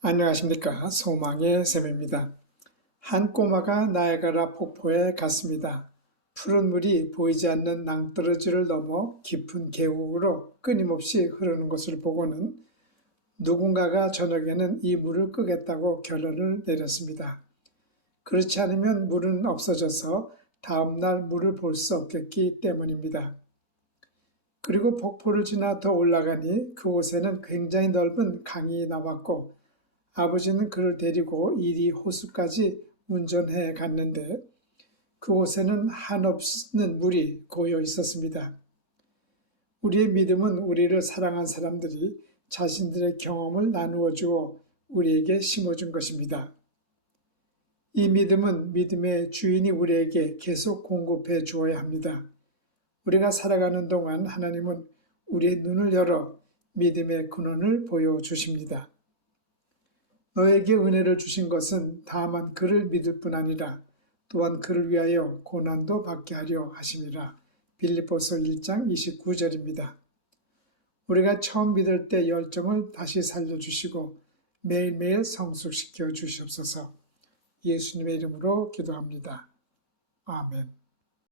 안녕하십니까. 소망의 샘입니다. 한 꼬마가 나야가라 폭포에 갔습니다. 푸른 물이 보이지 않는 낭떠러지를 넘어 깊은 계곡으로 끊임없이 흐르는 것을 보고는 누군가가 저녁에는 이 물을 끄겠다고 결론을 내렸습니다. 그렇지 않으면 물은 없어져서 다음날 물을 볼 수 없겠기 때문입니다. 그리고 폭포를 지나 더 올라가니 그곳에는 굉장히 넓은 강이 나왔고 아버지는 그를 데리고 이리 호수까지 운전해 갔는데 그곳에는 한없는 물이 고여 있었습니다. 우리의 믿음은 우리를 사랑한 사람들이 자신들의 경험을 나누어 주어 우리에게 심어준 것입니다. 이 믿음은 믿음의 주인이 우리에게 계속 공급해 주어야 합니다. 우리가 살아가는 동안 하나님은 우리의 눈을 열어 믿음의 근원을 보여주십니다. 너에게 은혜를 주신 것은 다만 그를 믿을 뿐 아니라 또한 그를 위하여 고난도 받게 하려 하심이라. 빌립보서 1장 29절입니다. 우리가 처음 믿을 때 열정을 다시 살려주시고 매일매일 성숙시켜 주시옵소서 예수님의 이름으로 기도합니다. 아멘.